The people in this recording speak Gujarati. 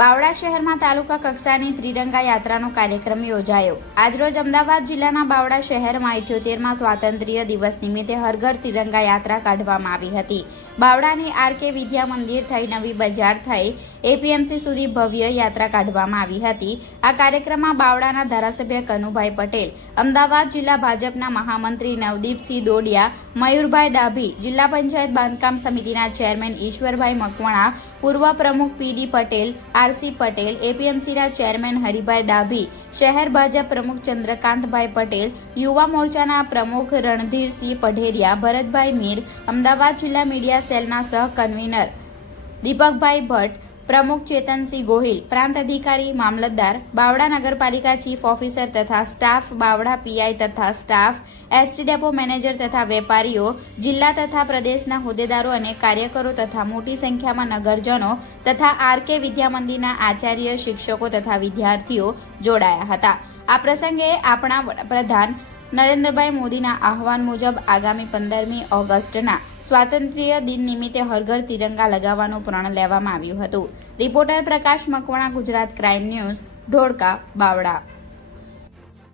બાવળા શહેરમાં તાલુકા કક્ષાની ત્રિરંગા યાત્રાનો કાર્યક્રમ યોજાયો. આજરોજ અમદાવાદ જિલ્લાના બાવળા શહેરમાં ઇઠ્યોતેરમાં સ્વાતંત્ર્ય દિવસ નિમિત્તે હરઘર તિરંગા યાત્રા કાઢવામાં આવી હતી. બાવળાની આર કે વિદ્યા મંદિર થઈ નવી બજાર થઈ એપીએમસી સુધી ભવ્ય યાત્રા કાઢવામાં આવી હતી. આ કાર્યક્રમમાં બાવળાના ધારાસભ્ય કનુભાઈ પટેલ, અમદાવાદ જિલ્લા ભાજપના મહામંત્રી નવદીપસિંહ દોડિયા, મયુરભાઈ ડાભી, જિલ્લા પંચાયત બાંધકામ સમિતિના ચેરમેન ઈશ્વરભાઈ મકવાણા પૂર્વ પ્રમુખ પીડી પટેલ આરસી પટેલ, એપીએમસીના ચેરમેન હરિભાઈ ડાભી, શહેર ભાજપ પ્રમુખ ચંદ્રકાંતભાઈ પટેલ, યુવા મોરચાના પ્રમુખ રણધીરસિંહ પઢેરિયા, ભરતભાઈ મીર, અમદાવાદ જિલ્લા મીડિયા સેલના સહ કન્વીનર દીપકભાઈ ભટ્ટ પ્રમુખ ચેતનસિંહ ગોહિલ, પ્રાંત અધિકારી, મામલતદાર, બાવડા નગરપાલિકા ચીફ ઓફિસર તથા સ્ટાફ, બાવડા પીઆઈ તથા સ્ટાફ, એસટી ડેપો મેનેજર તથા વેપારીઓ, જિલ્લા તથા પ્રદેશના હોદ્દેદારો અને કાર્યકરો તથા મોટી સંખ્યામાં નગરજનો તથા આરકે વિદ્યામંદિરના આચાર્ય, શિક્ષકો તથા વિદ્યાર્થીઓ જોડાયા હતા. આ પ્રસંગે આપણા વડાપ્રધાન નરેન્દ્રભાઈ મોદીના આહવાન મુજબ આગામી પંદરમી ઓગસ્ટના સ્વાતંત્ર્ય દિન નિમિત્તે હરઘર તિરંગા લગાવવાનું પ્રણ લેવામાં આવ્યું હતું. Reporter Prakash Makwana, Gujarat crime news, Dholka Bavda